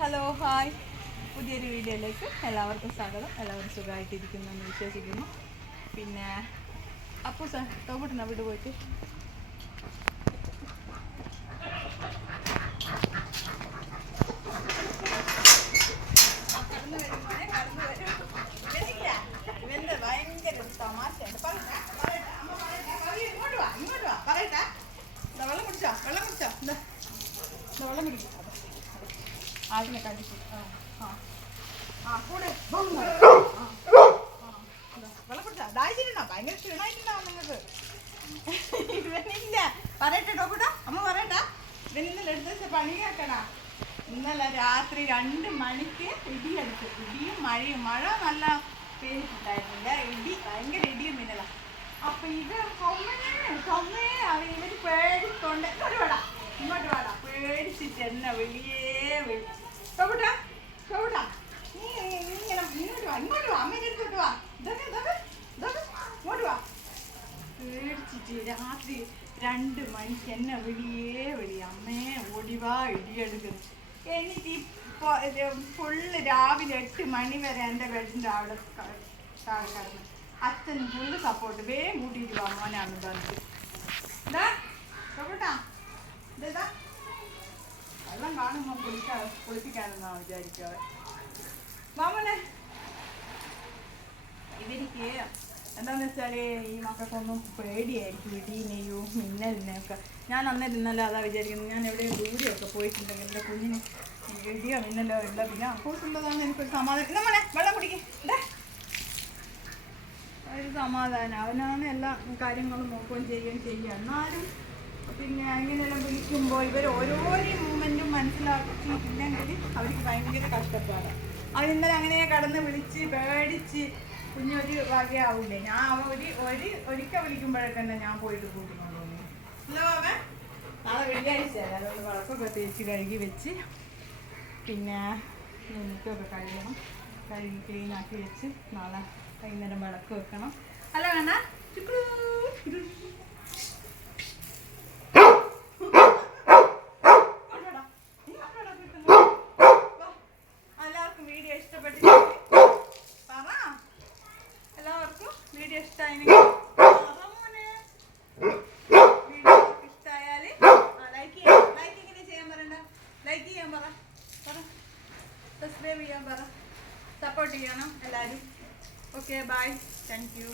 Hello hi, പുതിയൊരു വീഡിയോയിലേക്ക് എല്ലാവർക്കും സ്വാഗതം. എല്ലാവരും സുഖമായിട്ടിരിക്കുന്നു എന്ന് വിശ്വസിക്കുന്നു. പിന്നെ അപ്പോൾ സാർ ടോബിട്ടിന് അവിടെ പോയിട്ട് കടന്നു വരും. ഇവന്റെ ഭയങ്കര തമാശയുണ്ട്. ഇങ്ങോട്ട് വാ പറയട്ടെ. വെള്ളം കുടിച്ചോ എന്താ വെള്ളം കുടിക്കും. ആദ്യമേ കണ്ടിട്ട് കൂടെ വെള്ളം കുടിച്ചാ ദാഹിച്ചിട്ടുണ്ടോ? ഭയങ്കര ക്ഷീണമായിട്ടുണ്ടാവും നിങ്ങൾക്ക്. ഇവനില്ല പറയട്ടെ ടോപ്പിട്ടോ, അമ്മ പറയട്ടെ. ഇവൻ ഇന്നലെ എടുത്ത് വെച്ച പണി കേൾക്കണ. ഇന്നലെ രാത്രി 2 മണിക്ക് ഇടിയടിച്ചു. ഇടിയും മഴയും. മഴ നല്ല പേരിട്ടുണ്ടായിരുന്നില്ല, ഇടി ഭയങ്കര ഇടിയും മിന്നല. അപ്പൊ ഇത് കൊമ്മേ ഇവര് പേടിക്കൊണ്ട് ഇങ്ങോട്ട് വാടാ പേടിച്ചിട്ട് എന്നെ വെളിയേ വിളിച്ചു. ടോപ്പിട്ടാ നീ ഇങ്ങനെ ഇങ്ങോട്ട് വാ അമ്മേൻ്റെ അടുത്തോട്ട് വാ. ഇങ്ങോട്ട് വാ. പേടിച്ചിട്ട് രാത്രി 2 മണിക്ക് എന്നെ വിളി അമ്മേ ഓടിവാ ഇടിയെടുക്കുന്നു. എനിക്ക് ഇപ്പോൾ ഫുള്ള് രാവിലെ 8 മണി വരെ എൻ്റെ ബെഡിൻ്റെ അവിടെ കിടന്നു. അച്ഛൻ ഫുള്ള് സപ്പോർട്ട് വേഗം കൂട്ടിയിട്ട് വാ മോനാണ് പറഞ്ഞത്. ടോപ്പിട്ടാ ഇതാ വെള്ളം കാണുമ്പോൾ കുളിപ്പിക്കാനെന്നാണ് വിചാരിക്കുക. മാമനെ ഇവർക്ക് എന്താണെന്ന് വെച്ചാൽ ഈ മക്കൾക്കൊന്നും പേടിയായിരിക്കും ഇടീനെയും മിന്നലിനെയൊക്കെ. ഞാൻ അന്നേരം ഇന്നലെ അതാ വിചാരിക്കുന്നത്. ഞാൻ എവിടെയും ദൂരെയൊക്കെ പോയിട്ടുണ്ടെങ്കിൽ എൻ്റെ കുഞ്ഞിന് ഇടിയോ മിന്നലോ ഇല്ല. പിന്നെ അപ്പോഴുള്ളതാണ് എനിക്കൊരു സമാധാനം. നമ്മളെ വെള്ളം കുടിക്കും ഒരു സമാധാനം. അവനാണ് എല്ലാ കാര്യങ്ങളും നോക്കുകയും ചെയ്യുക. എന്നാലും പിന്നെ ഇങ്ങനെയെല്ലാം വിളിക്കുമ്പോൾ ഇവർ ഓരോരോ മൂമെൻറ്റും മനസ്സിലാക്കിയിട്ടില്ലെങ്കിൽ അവർക്ക് ഭയങ്കര കഷ്ടപ്പാടാണ്. അത് ഇന്നലെ അങ്ങനെ കടന്ന് വിളിച്ച് പേടിച്ച് കുഞ്ഞൊരു വകയാവില്ലേ. ഞാൻ അവൻ ഒരിക്കൽ വിളിക്കുമ്പോഴൊക്കെ തന്നെ ഞാൻ പോയിട്ട് കൂട്ടിക്കൊണ്ട് പോകുന്നു. അല്ലോ അവൻ നാളെ വെള്ളിയാഴ്ച അതുകൊണ്ട് വിളക്കൊക്കെ തേച്ച് കഴുകി വെച്ച് പിന്നെ മുറ്റമൊക്കെ കഴുകി ക്ലീനാക്കി വെച്ച് നാളെ വൈകുന്നേരം വിളക്ക് വെക്കണം. അല്ല വേണ്ട സബ്സ്ക്രൈബ് ചെയ്യാൻ പറ, സപ്പോർട്ട് ചെയ്യണം എല്ലാവരും. Okay bye, thank you.